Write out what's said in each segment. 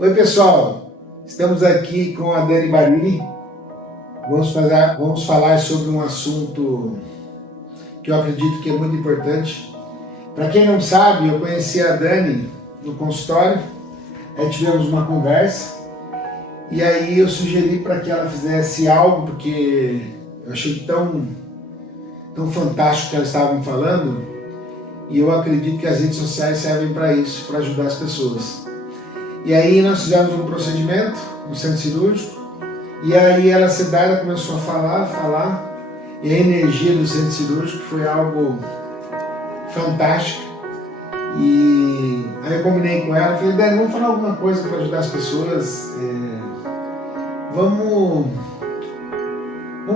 Oi pessoal, estamos aqui com a Dani Barini. Vamos falar sobre um assunto que eu acredito que é muito importante. Para quem não sabe, eu conheci a Dani no consultório, aí tivemos uma conversa e aí eu sugeri para que ela fizesse algo, porque eu achei tão fantástico o que ela estava me falando, e eu acredito que as redes sociais servem para isso, para ajudar as pessoas. E aí nós fizemos um procedimento no centro cirúrgico, e aí ela sedada começou a falar, e a energia do centro cirúrgico foi algo fantástico. E aí eu combinei com ela, falei, Dani, vamos falar alguma coisa para ajudar as pessoas, vamos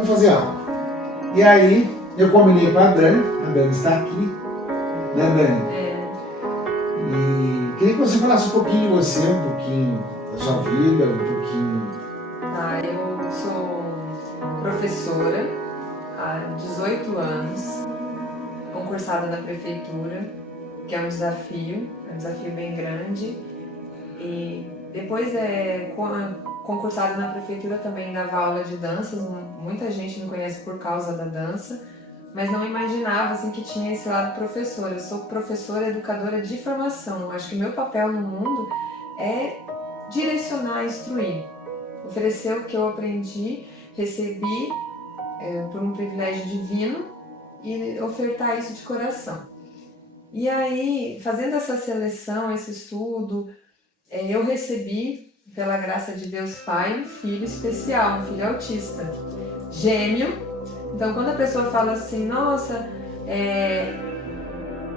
fazer algo. E aí eu combinei com a Dani está aqui, né Dani? E queria que você falasse um pouquinho de você, um pouquinho da sua vida, um pouquinho... Eu sou professora há 18 anos, concursada na prefeitura, que é um desafio bem grande. E depois concursada na prefeitura também dava aula de danças, muita gente me conhece por causa da dança, mas não imaginava assim, que tinha esse lado professora. Eu sou professora educadora de formação. Acho que meu papel no mundo é direcionar, instruir, oferecer o que eu aprendi, recebi por um privilégio divino e ofertar isso de coração. E aí, fazendo essa seleção, esse estudo, eu recebi, pela graça de Deus Pai, um filho especial, um filho autista, gêmeo. Então, quando a pessoa fala assim, nossa,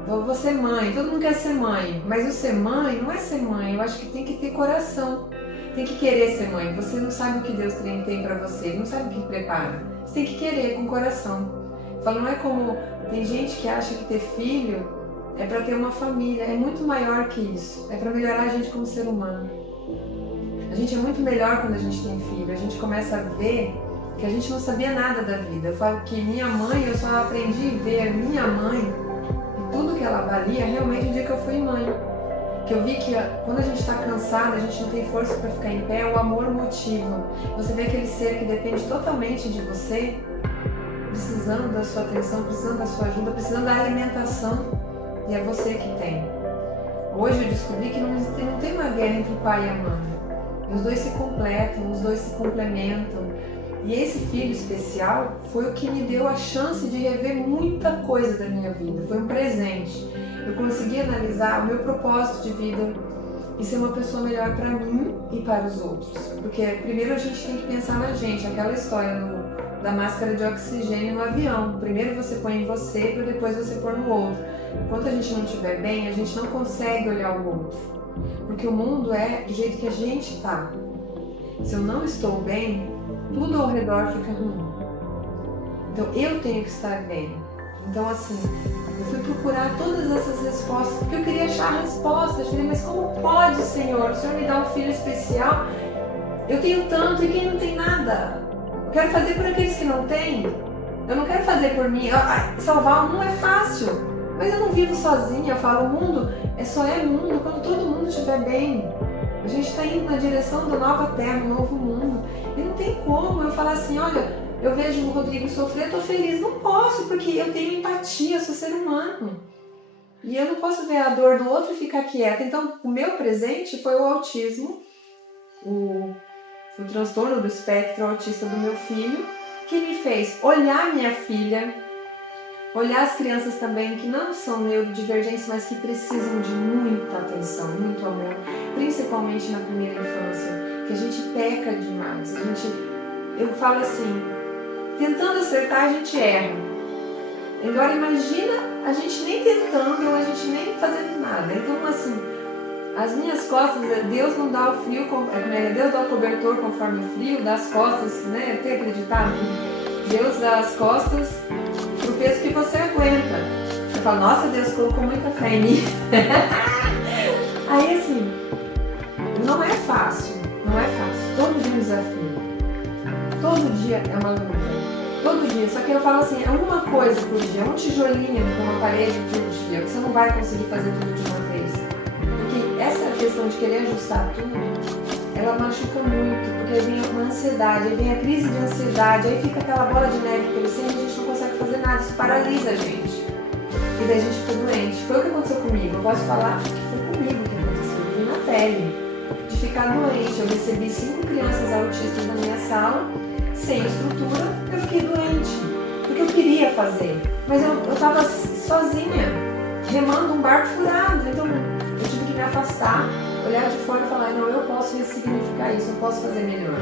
vou ser mãe, todo mundo quer ser mãe, mas o ser mãe não é ser mãe, eu acho que tem que ter coração, tem que querer ser mãe. Você não sabe o que Deus tem para você, não sabe o que prepara, você tem que querer com coração. Eu falo, não é como, tem gente que acha que ter filho é para ter uma família, é muito maior que isso, é para melhorar a gente como ser humano. A gente é muito melhor quando a gente tem filho, a gente começa a ver que a gente não sabia nada da vida. Eu falo que minha mãe, eu só aprendi a ver minha mãe e tudo que ela valia realmente no dia que eu fui mãe. Que eu vi que quando a gente está cansada, a gente não tem força para ficar em pé, o amor motiva. Você vê aquele ser que depende totalmente de você, precisando da sua atenção, precisando da sua ajuda, precisando da alimentação, e é você que tem. Hoje eu descobri que não tem uma guerra entre o pai e a mãe. Os dois se completam, os dois se complementam. E esse filho especial foi o que me deu a chance de rever muita coisa da minha vida. Foi um presente. Eu consegui analisar o meu propósito de vida e ser uma pessoa melhor para mim e para os outros. Porque primeiro a gente tem que pensar na gente, aquela história da máscara de oxigênio no avião. Primeiro você põe em você para depois você pôr no outro. Enquanto a gente não estiver bem, a gente não consegue olhar o outro. Porque o mundo é do jeito que a gente está. Se eu não estou bem, tudo ao redor fica ruim. Então eu tenho que estar bem. Então assim, eu fui procurar todas essas respostas, porque eu queria achar respostas. Eu falei, mas como pode, Senhor? O Senhor me dá um filho especial? Eu tenho tanto e quem não tem nada? Eu quero fazer por aqueles que não têm. Eu não quero fazer por mim. Salvar o mundo é fácil, mas eu não vivo sozinha. Eu falo, o mundo só é mundo quando todo mundo estiver bem. A gente está indo na direção da nova terra, do novo mundo. E não tem como eu falar assim, olha, eu vejo o Rodrigo sofrer, eu tô feliz. Não posso, porque eu tenho empatia, eu sou ser humano. E eu não posso ver a dor do outro e ficar quieta. Então, o meu presente foi o autismo, o transtorno do espectro autista do meu filho, que me fez olhar minha filha, olhar as crianças também que não são neurodivergentes, mas que precisam de muita atenção, muito amor, principalmente na primeira infância, que a gente peca demais. Eu falo assim, tentando acertar a gente erra. Agora imagina a gente nem tentando, a gente nem fazendo nada. Então assim, as minhas costas, Deus não dá o frio, Deus dá o cobertor conforme o frio, dá as costas, né? Tem acreditado? Deus dá as costas pro peso que você aguenta. Eu falo, nossa, Deus colocou muita fé em mim. Aí assim, não é fácil. Todo dia é um desafio. Todo dia é uma luta. Todo dia. Só que eu falo assim, é uma coisa por dia, um tijolinho com uma parede por dia. Você não vai conseguir fazer tudo de uma vez. Porque essa questão de querer ajustar tudo, ela machuca muito, porque aí vem uma ansiedade, aí vem a crise de ansiedade, aí fica aquela bola de neve crescendo e a gente não consegue fazer nada, isso paralisa a gente. E daí a gente fica doente. Foi o que aconteceu comigo, eu posso falar que foi comigo que aconteceu, eu vi na pele, de ficar doente. Eu recebi 5 crianças autistas na minha sala, sem estrutura, eu fiquei doente, porque eu queria fazer, mas eu estava sozinha, remando um barco furado, então eu tive que me afastar, olhar de fora e falar, não, eu posso ressignificar isso, eu posso fazer melhor.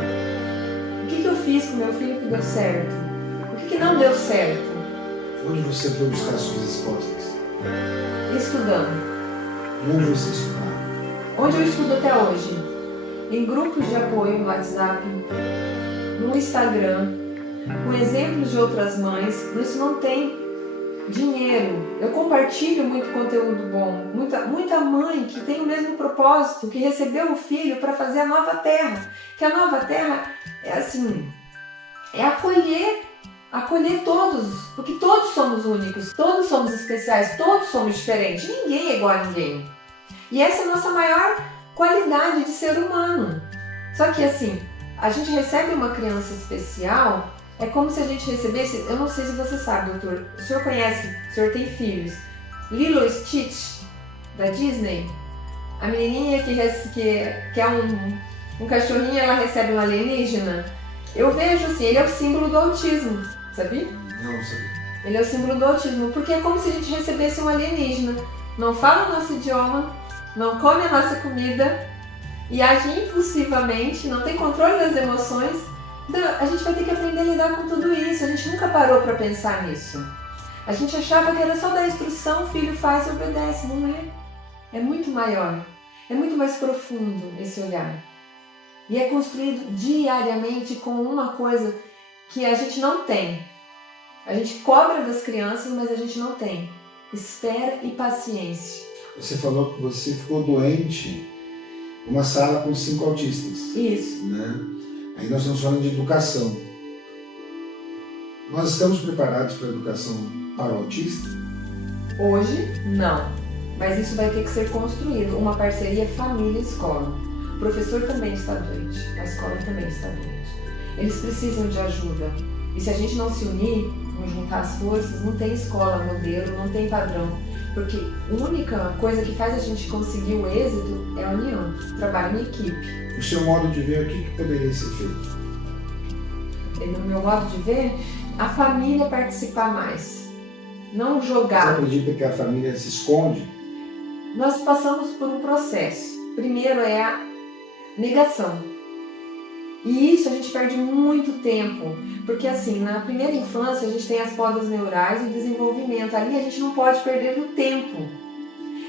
O que eu fiz com meu filho que deu certo? O que não deu certo? Onde você foi buscar suas respostas? Estudando. E onde você estudava? Onde eu estudo até hoje? Em grupos de apoio no WhatsApp, no Instagram, com exemplos de outras mães. Isso não tem dinheiro. Eu compartilho muito conteúdo bom. Muita mãe que tem o mesmo propósito, que recebeu o filho para fazer a nova terra. Que a nova terra é assim, é acolher todos, porque todos somos únicos, todos somos especiais, todos somos diferentes, ninguém é igual a ninguém. E essa é a nossa maior qualidade de ser humano. Só que assim, a gente recebe uma criança especial, é como se a gente recebesse, eu não sei se você sabe, doutor, o senhor conhece, o senhor tem filhos, Lilo Stitch, da Disney, a menininha que é um cachorrinho, ela recebe um alienígena. Eu vejo assim, ele é o símbolo do autismo, sabia? Não sabia. Ele é o símbolo do autismo, porque é como se a gente recebesse um alienígena, não fala o nosso idioma, não come a nossa comida e age impulsivamente, não tem controle das emoções. Então, a gente vai ter que aprender a lidar com tudo isso. A gente nunca parou para pensar nisso. A gente achava que era só dar instrução, o filho faz e obedece. Não é. É muito maior. É muito mais profundo esse olhar. E é construído diariamente com uma coisa que a gente não tem. A gente cobra das crianças, mas a gente não tem. Espera e paciência. Você falou que você ficou doente numa sala com 5 autistas. Isso. Né? Aí nós estamos falando de educação. Nós estamos preparados para a educação para o autista? Hoje, não. Mas isso vai ter que ser construído. Uma parceria família-escola. O professor também está doente. A escola também está doente. Eles precisam de ajuda. E se a gente não se unir, não juntar as forças, não tem escola modelo, não tem padrão. Porque a única coisa que faz a gente conseguir o êxito é a união, o trabalho em equipe. No seu modo de ver, o que poderia ser feito? E no meu modo de ver, a família participar mais. Não jogar. Você acredita que a família se esconde? Nós passamos por um processo. Primeiro é a negação. E isso a gente perde muito tempo, porque assim, na primeira infância a gente tem as podas neurais e o desenvolvimento, ali a gente não pode perder o tempo.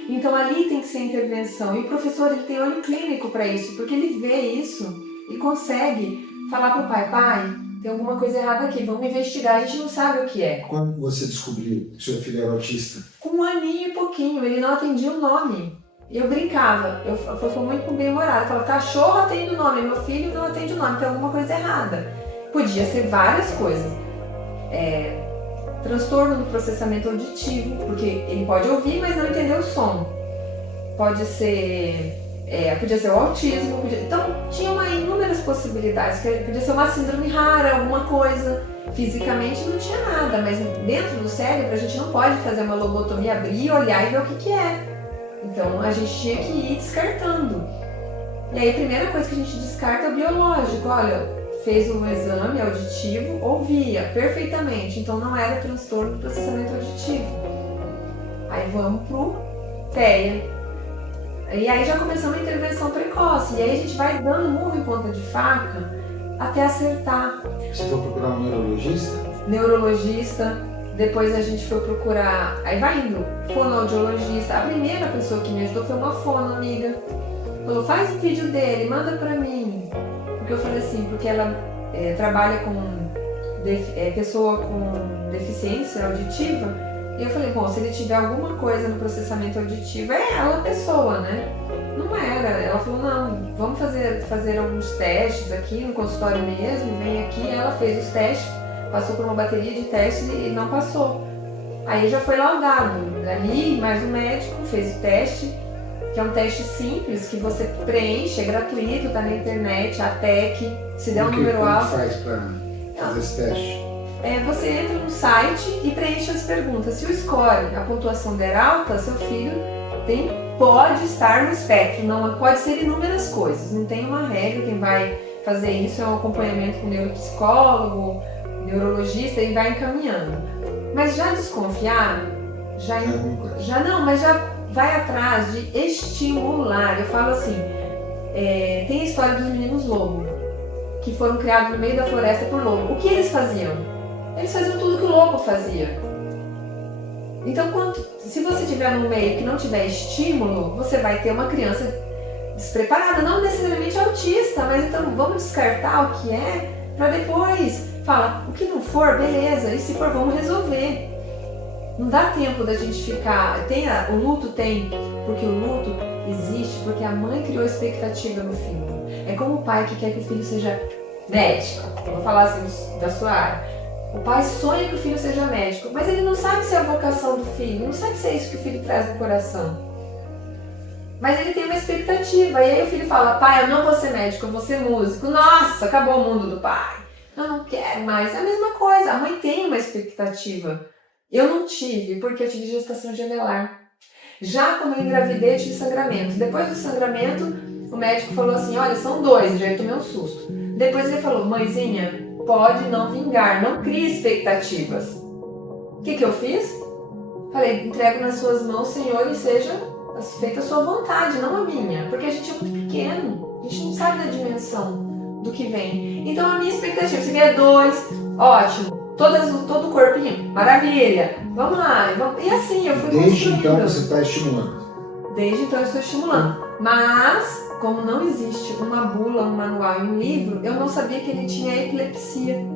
Então ali tem que ser intervenção, e o professor ele tem olho clínico para isso, porque ele vê isso e consegue falar para o pai, tem alguma coisa errada aqui, vamos investigar, a gente não sabe o que é. Quando você descobriu que seu filho era autista? Com 1 aninho e pouquinho, ele não atendia o nome. Eu brincava, eu sou muito bem-humorada, eu falava, cachorro atende o nome, meu filho não atende o nome, tem alguma coisa errada. Podia ser várias coisas. Transtorno do processamento auditivo, porque ele pode ouvir, mas não entender o som. Podia ser o autismo, então tinha inúmeras possibilidades, podia ser uma síndrome rara, alguma coisa. Fisicamente não tinha nada, mas dentro do cérebro a gente não pode fazer uma lobotomia, abrir, olhar e ver o que é. Então a gente tinha que ir descartando. E aí a primeira coisa que a gente descarta é o biológico. Olha, fez um exame auditivo, ouvia perfeitamente, então não era transtorno do processamento auditivo. Aí vamos pro TEA. E aí já começamos a intervenção precoce. E aí a gente vai dando murro em ponta de faca até acertar. Você foi procurar um neurologista? Neurologista. Depois a gente foi procurar, aí vai indo, fonoaudiologista. A primeira pessoa que me ajudou foi uma fono amiga. Falou, faz um vídeo dele, manda pra mim. Porque eu falei assim, porque ela trabalha com pessoa com deficiência auditiva. E eu falei, bom, se ele tiver alguma coisa no processamento auditivo, é ela a pessoa, né? Não era. Ela falou, não, vamos fazer alguns testes aqui no consultório mesmo, vem aqui. Ela fez os testes. Passou por uma bateria de testes e não passou. Aí já foi laudado. Ali, mais um médico, fez o teste que é um teste simples que você preenche, é gratuito, tá na internet, a TEC, se der um número alto. Como faz para fazer esse teste? Você entra no site e preenche as perguntas. Se o score, a pontuação der alta, seu filho pode estar no espectro, não pode ser inúmeras coisas, não tem uma regra. Quem vai fazer isso é um acompanhamento com o neuropsicólogo, neurologista, e vai encaminhando. Mas já desconfiar, já vai atrás de estimular. Eu falo assim, tem a história dos meninos lobo, que foram criados no meio da floresta por lobo. O que eles faziam? Eles faziam tudo que o lobo fazia. Então, se você estiver num meio que não tiver estímulo, você vai ter uma criança despreparada, não necessariamente autista, mas então vamos descartar o que é, para depois falar, o que não for, beleza, e se for, vamos resolver. Não dá tempo da gente ficar... o luto porque o luto existe porque a mãe criou expectativa no filho. É como o pai que quer que o filho seja médico, vou falar assim da sua área. O pai sonha que o filho seja médico, mas ele não sabe se é a vocação do filho, não sabe se é isso que o filho traz no coração. Mas ele tem uma expectativa, e aí o filho fala, pai, eu não vou ser médico, eu vou ser músico. Nossa, acabou o mundo do pai. Eu não quero mais. É a mesma coisa, a mãe tem uma expectativa. Eu não tive, porque eu tive gestação gemelar. Já quando eu engravidei, eu tive sangramento. Depois do sangramento, o médico falou assim, olha, são 2, já eu tomei um susto. Depois ele falou, mãezinha, pode não vingar, não crie expectativas. O que eu fiz? Falei, entrego nas suas mãos, Senhor, e seja feita a sua vontade, não a minha. Porque a gente é muito pequeno, a gente não sabe da dimensão do que vem. Então a minha expectativa, se vier 2, ótimo. Todo o corpinho, maravilha. Vamos lá. E assim, eu fui Desde construindo. então você está estimulando. Desde então eu estou estimulando. Mas, como não existe uma bula, um manual e um livro, eu não sabia que ele tinha epilepsia.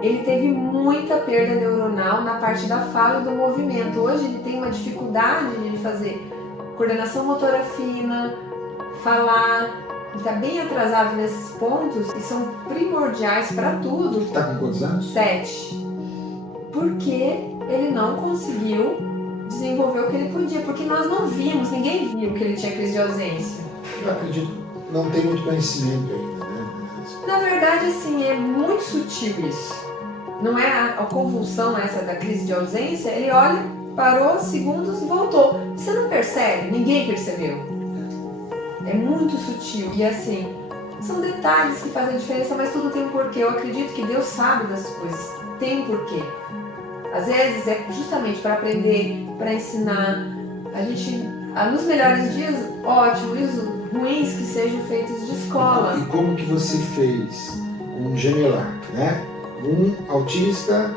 Ele teve muita perda neuronal na parte da fala e do movimento. Hoje ele tem uma dificuldade de fazer coordenação motora fina, falar. Ele está bem atrasado nesses pontos que são primordiais para tudo. Está com quantos anos? 7. Porque ele não conseguiu desenvolver o que ele podia, porque nós não vimos, ninguém viu que ele tinha crise de ausência. Eu acredito que não tem muito conhecimento ainda, né? Na verdade, assim, é muito sutil isso. Não é a convulsão essa da crise de ausência, ele olha, parou, segundos e voltou. Você não percebe? Ninguém percebeu. É muito sutil e assim, são detalhes que fazem a diferença, mas tudo tem um porquê. Eu acredito que Deus sabe das coisas, tem um porquê. Às vezes é justamente para aprender, para ensinar. A gente, nos melhores dias, ótimo, e os ruins que sejam feitos de escola. E como que você fez um gemelar, né? Um autista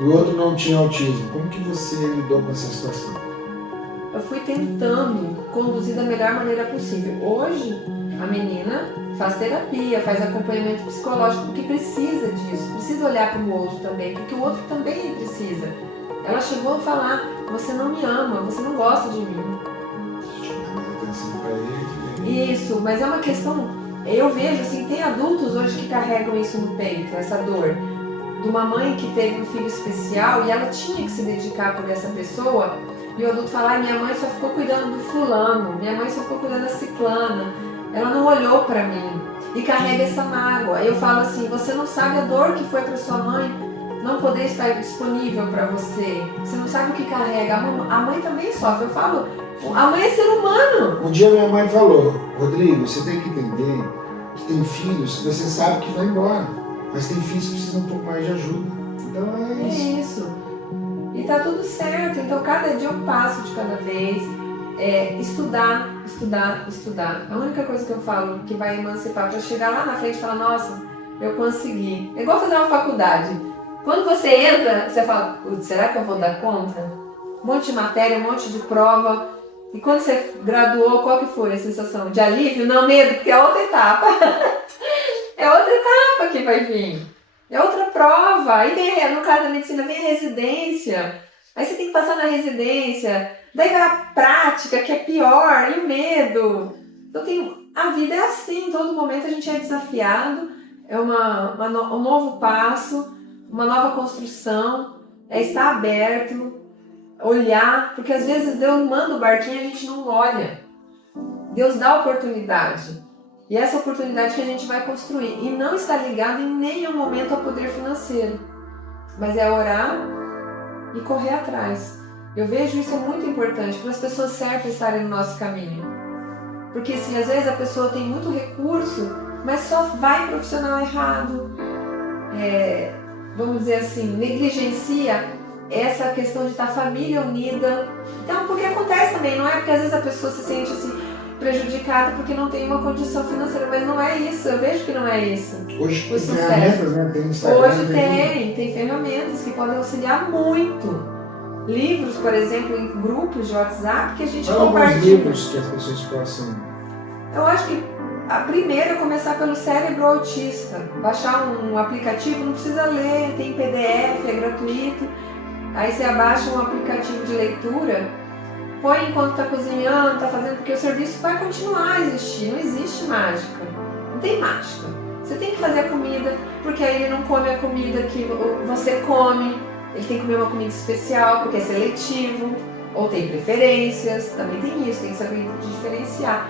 e o outro não tinha autismo. Como que você lidou com essa situação? Eu fui tentando conduzir da melhor maneira possível. Hoje, a menina faz terapia, faz acompanhamento psicológico, porque precisa disso. Precisa olhar para o outro também, porque o outro também precisa. Ela chegou a falar, você não me ama, você não gosta de mim. Isso, mas é uma questão, eu vejo assim, tem adultos hoje que carregam isso no peito, essa dor. De uma mãe que teve um filho especial e ela tinha que se dedicar por essa pessoa, e o adulto fala, minha mãe só ficou cuidando do fulano, minha mãe só ficou cuidando da ciclana, ela não olhou para mim, e carrega essa mágoa. Eu falo assim, você não sabe a dor que foi para sua mãe não poder estar disponível para você, você não sabe o que carrega, a mãe também sofre. Eu falo, a mãe é ser humano. Um dia minha mãe falou, Rodrigo, você tem que entender que tem filhos que você sabe que vai embora, mas tem filhos que precisam um pouco mais de ajuda. Então é isso. É isso. E tá tudo certo. Então cada dia um passo de cada vez. Estudar. A única coisa que eu falo que vai emancipar para chegar lá na frente e falar, nossa, eu consegui. É igual fazer uma faculdade. Quando você entra, você fala, será que eu vou dar conta? Um monte de matéria, um monte de prova. E quando você graduou, qual que foi a sensação? De alívio? Não, medo, porque é outra etapa. É outra etapa que vai vir. É outra prova. Aí vem, no caso da medicina, vem a residência. Aí você tem que passar na residência. Daí vai a prática, que é pior. E o medo. Então a vida é assim. Em todo momento a gente é desafiado. É um novo passo. Uma nova construção. É estar aberto. olhar, porque às vezes Deus manda o barquinho e a gente não olha. Deus dá oportunidade. E essa oportunidade que a gente vai construir. E não está ligado em nenhum momento ao poder financeiro. Mas é orar e correr atrás. Eu vejo isso é muito importante para as pessoas certas estarem no nosso caminho. Porque assim, às vezes a pessoa tem muito recurso, mas só vai profissional errado. Vamos dizer assim, negligencia essa questão de estar família unida. Então, porque acontece também, não é porque às vezes a pessoa se sente assim prejudicada porque não tem uma condição financeira, mas não é isso, eu vejo que não é isso. Hoje tem ferramentas, né? Tem Instagram. Hoje tem ferramentas que podem auxiliar muito. Livros, por exemplo, em grupos de WhatsApp que a gente compartilha. Alguns livros que as pessoas possam... Eu acho que a primeira é começar pelo cérebro autista. Baixar um aplicativo, não precisa ler, tem PDF, é gratuito. Aí você abaixa um aplicativo de leitura, põe enquanto está cozinhando, está fazendo, porque o serviço vai continuar a existir, não existe mágica. Não tem mágica. Você tem que fazer a comida, porque aí ele não come a comida que você come. Ele tem que comer uma comida especial, porque é seletivo, ou tem preferências, também tem isso, tem que saber diferenciar.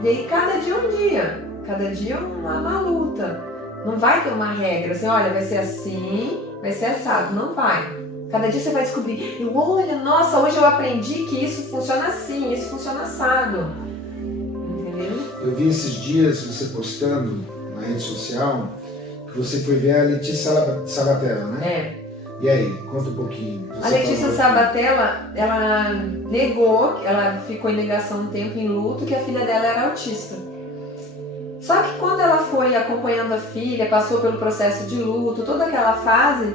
E aí cada dia uma luta. Não vai ter uma regra, assim, olha, vai ser assim, vai ser assado, não vai. Cada dia você vai descobrir, olha, nossa, hoje eu aprendi que isso funciona assim, isso funciona assado. Entendeu? Eu vi esses dias você postando na rede social que você foi ver a Letícia Sabatella, né? É. E aí, conta um pouquinho. A Letícia Sabatella, ela negou, ela ficou em negação um tempo, em luto, que a filha dela era autista. Só que quando ela foi acompanhando a filha, passou pelo processo de luto, toda aquela fase,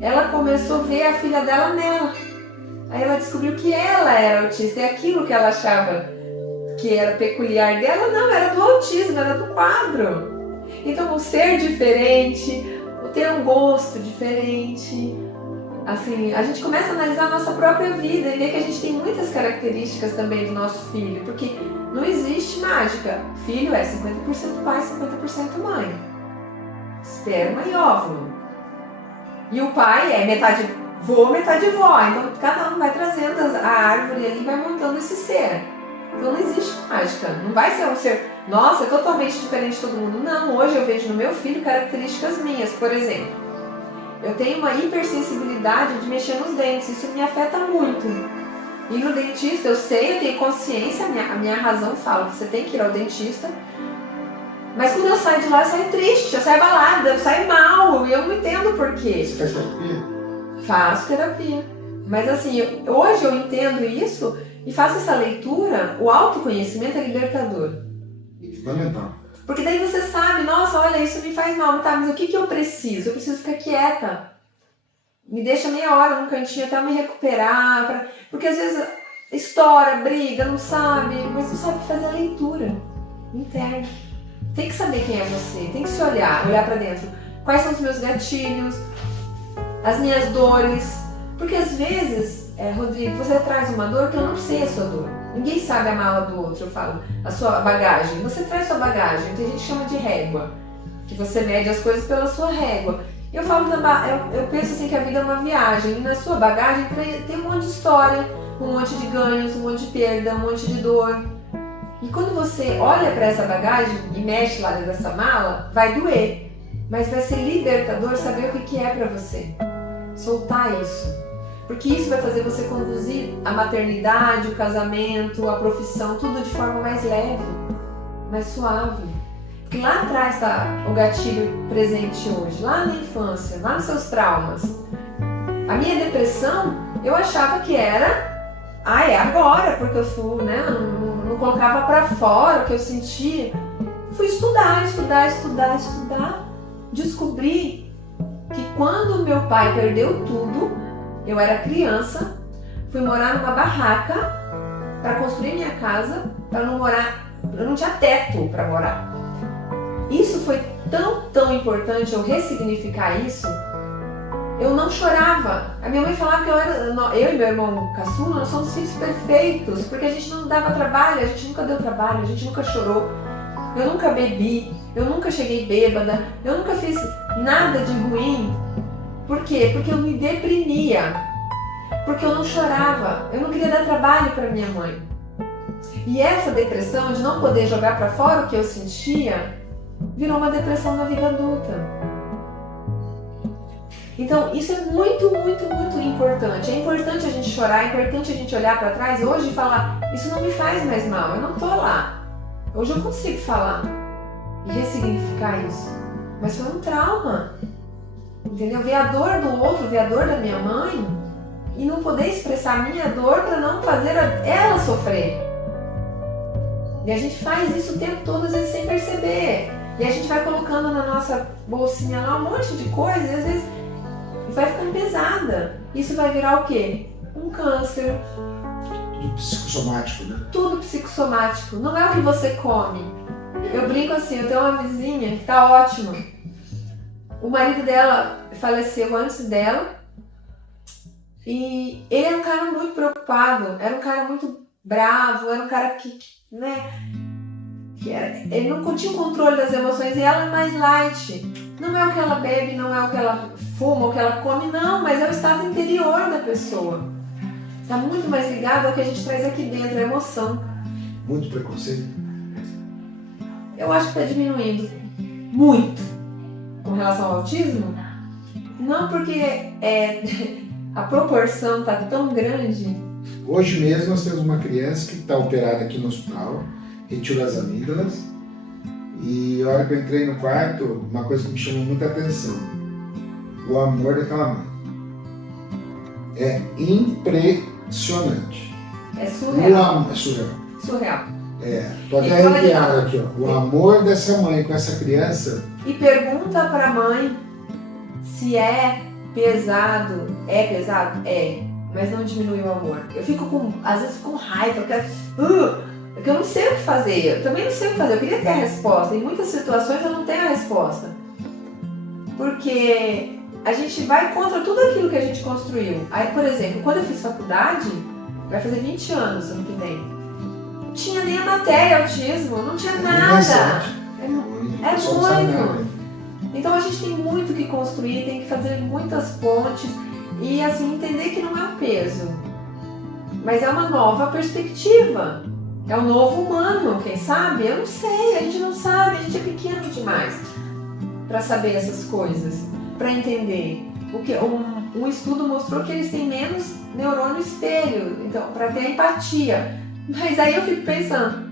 ela começou a ver a filha dela nela. Aí ela descobriu que ela era autista, e aquilo que ela achava que era peculiar dela, não, era do autismo, era do quadro. Então, o ser diferente, ter um gosto diferente, assim, a gente começa a analisar a nossa própria vida e ver que a gente tem muitas características também do nosso filho, porque não existe mágica. Filho é 50% pai, 50% mãe. Esperma e óvulo. E o pai é metade vô, metade vó. Então cada um vai trazendo a árvore ali e vai montando esse ser. Então não existe mágica. Não vai ser um ser, nossa, é totalmente diferente de todo mundo. Não, hoje eu vejo no meu filho características minhas. Por exemplo, eu tenho uma hipersensibilidade de mexer nos dentes. Isso me afeta muito. E no dentista, eu sei, eu tenho consciência, a minha razão fala que você tem que ir ao dentista. Mas quando eu saio de lá, eu saio triste, eu saio abalada, eu saio mal. E eu não entendo por quê. Você faz terapia? Faço terapia. Mas assim, hoje eu entendo isso e faço essa leitura. O autoconhecimento é libertador. Fundamental. Porque daí você sabe, nossa, olha, isso me faz mal. Tá, mas o que eu preciso? Eu preciso ficar quieta. Me deixa meia hora num cantinho até eu me recuperar. Porque às vezes estoura, briga, não sabe. Mas não sabe fazer a leitura interna. Tem que saber quem é você. Tem que se olhar pra dentro. Quais são os meus gatilhos? As minhas dores. Porque às vezes, Rodrigo, você traz uma dor que eu não sei a sua dor. Ninguém sabe a mala do outro, eu falo. A sua bagagem. Você traz sua bagagem. Tem gente que chama de régua. Que você mede as coisas pela sua régua. Eu falo, eu penso assim que a vida é uma viagem. E na sua bagagem tem um monte de história. Um monte de ganhos, um monte de perda, um monte de dor. E quando você olha para essa bagagem e mexe lá dentro dessa mala, vai doer. Mas vai ser libertador saber o que é para você. Soltar isso. Porque isso vai fazer você conduzir a maternidade, o casamento, a profissão, tudo de forma mais leve, mais suave. Porque lá atrás está o gatilho presente hoje, lá na infância, lá nos seus traumas. A minha depressão, eu achava que era, é agora, porque eu fui, não colocava para fora o que eu sentia. Fui estudar. Descobri que quando meu pai perdeu tudo, eu era criança, fui morar numa barraca para construir minha casa, para não morar, eu não tinha teto para morar. Isso foi tão importante, eu ressignificar isso. Eu não chorava. A minha mãe falava que eu e meu irmão caçula, nós somos filhos perfeitos, porque a gente não dava trabalho, a gente nunca deu trabalho, a gente nunca chorou. Eu nunca bebi, eu nunca cheguei bêbada, eu nunca fiz nada de ruim. Por quê? Porque eu me deprimia. porque eu não chorava, eu não queria dar trabalho para minha mãe. E essa depressão de não poder jogar para fora o que eu sentia, virou uma depressão na vida adulta. Então isso é muito, muito, muito importante. É importante a gente chorar, é importante a gente olhar para trás hoje e falar, isso não me faz mais mal, eu não tô lá. Hoje eu consigo falar e ressignificar isso. Mas foi um trauma. Entendeu? Ver a dor do outro, ver a dor da minha mãe e não poder expressar a minha dor para não fazer ela sofrer. E a gente faz isso o tempo todo, às vezes sem perceber. E a gente vai colocando na nossa bolsinha lá um monte de coisa e às vezes vai ficando pesada. Isso vai virar o quê? Um câncer. Tudo psicossomático, né? Tudo psicossomático. Não é o que você come. Eu brinco assim, eu tenho uma vizinha que tá ótima. O marido dela faleceu antes dela e ele era um cara muito preocupado, era um cara muito bravo, era um cara que ele não tinha o controle das emoções e ela é mais light. Não é o que ela bebe, não é o que ela fuma, o que ela come, não, mas é o estado interior da pessoa. Está muito mais ligado ao que a gente traz aqui dentro, a emoção. Muito preconceito? Eu acho que está diminuindo muito com relação ao autismo. Não porque a proporção está tão grande. Hoje mesmo nós temos uma criança que está operada aqui no hospital, retirou as amígdalas, e a hora que eu entrei no quarto, uma coisa que me chamou muita atenção, o amor daquela mãe. É impressionante. É surreal. É surreal. Surreal. Tô até arrepiado aqui, ó. O amor dessa mãe com essa criança. E pergunta pra mãe se é pesado. É pesado? É. Mas não diminui o amor. Eu fico às vezes com raiva, porque eu não sei o que fazer. Eu também não sei o que fazer. Eu queria ter a resposta. Em muitas situações eu não tenho a resposta. Porque a gente vai contra tudo aquilo que a gente construiu. Aí, por exemplo, quando eu fiz faculdade, vai fazer 20 anos ano que vem, não tinha nem a matéria autismo, não tinha nada. É muito. Então a gente tem muito que construir, tem que fazer muitas pontes e assim entender que não é um peso, mas é uma nova perspectiva. É um novo humano, quem sabe? Eu não sei, a gente não sabe, a gente é pequeno demais para saber essas coisas, para entender. Um estudo mostrou que eles têm menos neurônio espelho, então para ter empatia. Mas aí eu fico pensando,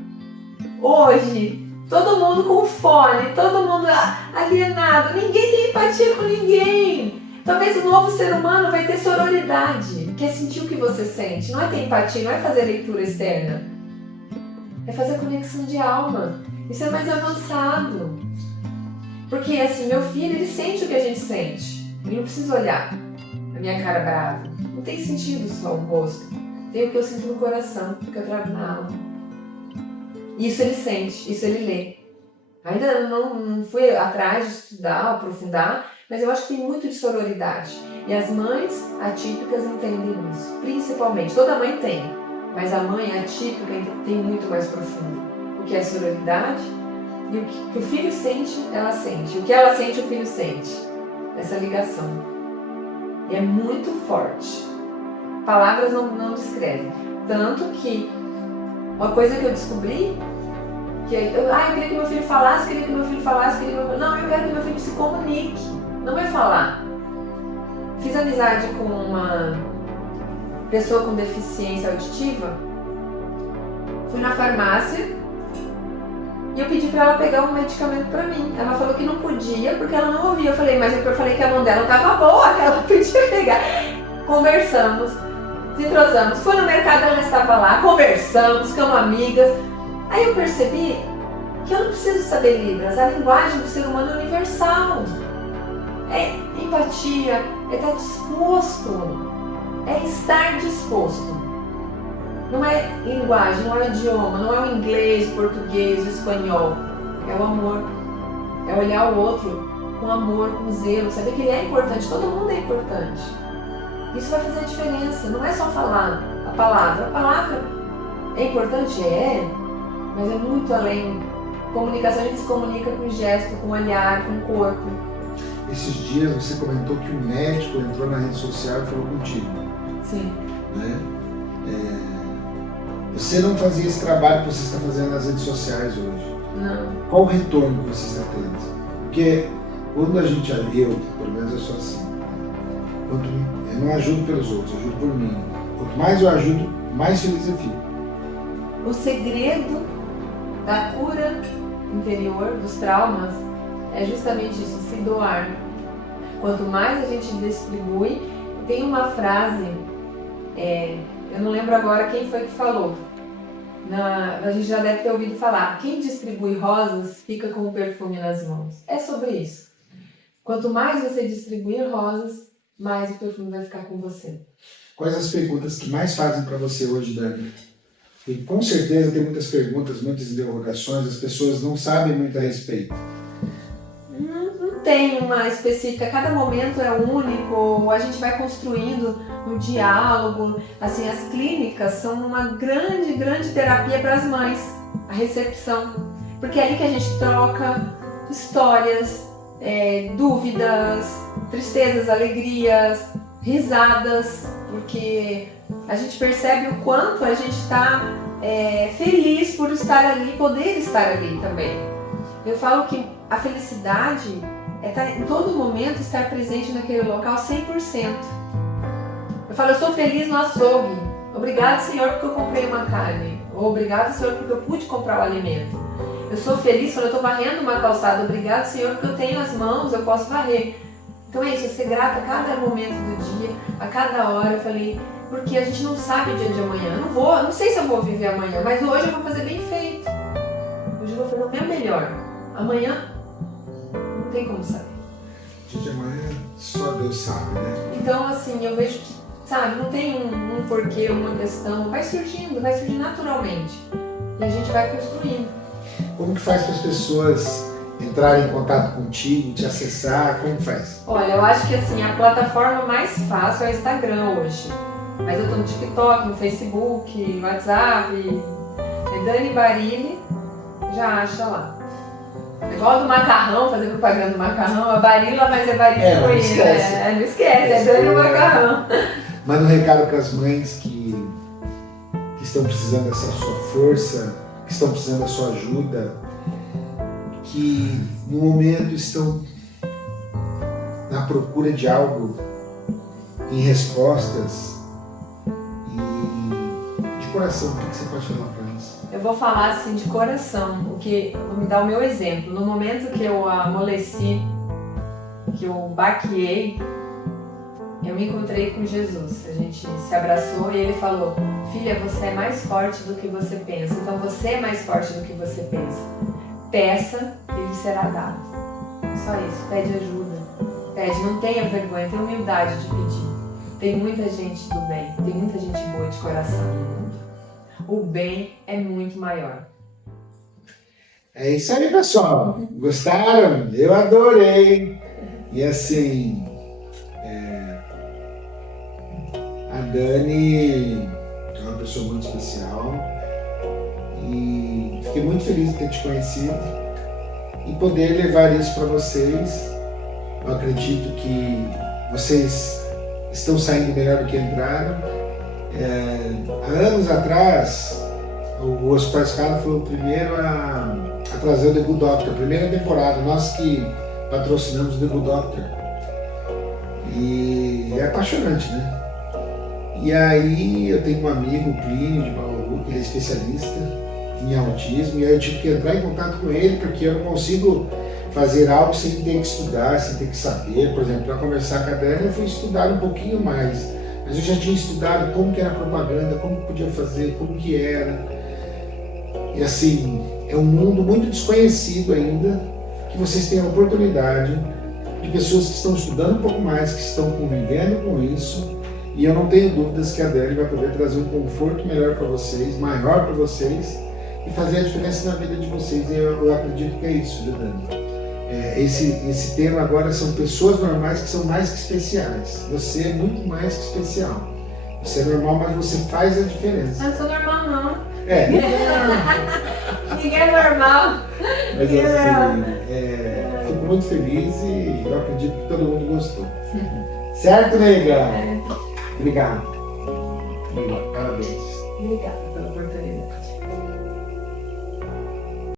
hoje, todo mundo com fone, todo mundo alienado, ninguém tem empatia com ninguém. Talvez o novo ser humano vai ter sororidade, que é sentir o que você sente, não é ter empatia, não é fazer leitura externa, é fazer conexão de alma. Isso é mais avançado. Porque assim, meu filho, ele sente o que a gente sente, ele não precisa olhar a minha cara brava, não tem sentido só o rosto, tem o que eu sinto no coração, o que eu trago na alma. Isso ele sente, isso ele lê. Ainda não fui atrás de estudar, aprofundar, mas eu acho que tem muito de sororidade. E as mães atípicas entendem isso, principalmente. Toda mãe tem, mas a mãe atípica tem muito mais profundo. O que é sororidade e o que o filho sente, ela sente. O que ela sente, o filho sente. Essa ligação. E é muito forte. Palavras não descrevem. Tanto que uma coisa que eu descobri, que eu queria que meu filho falasse, não, eu quero que meu filho se comunique, não vai falar. Fiz amizade com uma pessoa com deficiência auditiva, fui na farmácia e eu pedi para ela pegar um medicamento para mim. Ela falou que não podia porque ela não ouvia. Eu falei, mas eu falei que a mão dela estava boa, que ela podia pegar. Conversamos, se entrosamos, fui no mercado, ela estava lá, conversamos, ficamos amigas. Aí eu percebi que eu não preciso saber Libras, a linguagem do ser humano é universal. É empatia, é estar disposto, é estar disposto. Não é linguagem, não é idioma, não é o inglês, o português, o espanhol. É o amor, é olhar o outro com amor, com zelo, saber que ele é importante, todo mundo é importante. Isso vai fazer a diferença, não é só falar a palavra. A palavra é importante? É, mas é muito além. Comunicação, a gente se comunica com gesto, com olhar, com corpo. Esses dias você comentou que um médico entrou na rede social e falou contigo. Sim. Né? Você não fazia esse trabalho que você está fazendo nas redes sociais hoje. Não. Qual o retorno que você está tendo? Porque quando a gente, eu, pelo menos eu sou assim, eu não ajudo pelos outros, eu ajudo por mim. Quanto mais eu ajudo, mais feliz eu fico. O segredo da cura interior, dos traumas, é justamente isso, se doar. Quanto mais a gente distribui, tem uma frase, eu não lembro agora quem foi que falou, a gente já deve ter ouvido falar, quem distribui rosas fica com o perfume nas mãos. É sobre isso. Quanto mais você distribuir rosas, mais o perfume vai ficar com você. Quais as perguntas que mais fazem para você hoje, Dani? E com certeza tem muitas perguntas, muitas interrogações, as pessoas não sabem muito a respeito. Não tem uma específica, cada momento é único, a gente vai construindo um diálogo. Assim, as clínicas são uma grande, grande terapia para as mães, a recepção, porque é ali que a gente troca histórias, dúvidas, tristezas, alegrias, risadas, porque a gente percebe o quanto a gente está feliz por estar ali, poder estar ali também. Eu falo que a felicidade é em todo momento estar presente naquele local 100%. Eu falo, eu sou feliz no açougue. Obrigado, Senhor, porque eu comprei uma carne. Ou obrigado, Senhor, porque eu pude comprar o alimento. Eu sou feliz quando eu estou varrendo uma calçada. Obrigado, Senhor, porque eu tenho as mãos, eu posso varrer. Então é isso, é ser grata a cada momento do dia, a cada hora. Eu falei, porque a gente não sabe o dia de amanhã. Eu não sei se eu vou viver amanhã, mas hoje eu vou fazer bem feito. Hoje eu vou fazer o meu melhor. Amanhã não tem como saber. O dia de amanhã só Deus sabe, né? Então, assim, eu vejo que, sabe, não tem um porquê, uma questão. Vai surgindo naturalmente. E a gente vai construindo. Como que faz para as pessoas entrarem em contato contigo, te acessar? Como faz? Olha, eu acho que assim, a plataforma mais fácil é o Instagram hoje. Mas eu tô no TikTok, no Facebook, no WhatsApp. É Dani Barilli, já acha lá. É igual do macarrão, fazer propaganda do macarrão, a Barilla, mas é Barilla não esquece. Não esquece, é Dani Macarrão. Manda um recado para as mães que estão precisando dessa sua força, que estão precisando da sua ajuda, que no momento estão na procura de algo, em respostas e de coração. O que você pode falar para nós? Eu vou falar assim de coração, vou me dar o meu exemplo. No momento que eu amoleci, que eu baqueei, eu me encontrei com Jesus. A gente se abraçou e ele falou, filha, você é mais forte do que você pensa. Então você é mais forte do que você pensa. Peça, ele será dado. Só isso, pede ajuda. Pede, não tenha vergonha, tenha humildade de pedir. Tem muita gente do bem, tem muita gente boa de coração no mundo. O bem é muito maior. É isso aí, pessoal. Gostaram? Eu adorei. E assim, a Dani é uma pessoa muito especial e fiquei muito feliz de ter te conhecido e poder levar isso para vocês. Eu acredito que vocês estão saindo melhor do que entraram. Há anos atrás, o Hospital Escala foi o primeiro a trazer o The Good Doctor, a primeira temporada, nós que patrocinamos o The Good Doctor. E é apaixonante, né? E aí eu tenho um amigo, o Plínio de Bauru, que ele é especialista em autismo, e aí eu tive que entrar em contato com ele, porque eu não consigo fazer algo sem ter que estudar, sem ter que saber. Por exemplo, para conversar com a Dani, eu fui estudar um pouquinho mais, mas eu já tinha estudado como que era a propaganda, como que podia fazer, como que era. E assim, é um mundo muito desconhecido ainda, que vocês têm a oportunidade de pessoas que estão estudando um pouco mais, que estão convivendo com isso, e eu não tenho dúvidas que a Dani vai poder trazer um conforto melhor para vocês, maior para vocês, e fazer a diferença na vida de vocês. E eu acredito que é isso, viu, Dani? Esse tema agora são pessoas normais que são mais que especiais. Você é muito mais que especial. Você é normal, mas você faz a diferença. Eu não sou normal, não. Ninguém é normal. Mas assim, fico muito feliz e eu acredito que todo mundo gostou. Certo, nega? Obrigado. Camila, parabéns. Obrigada.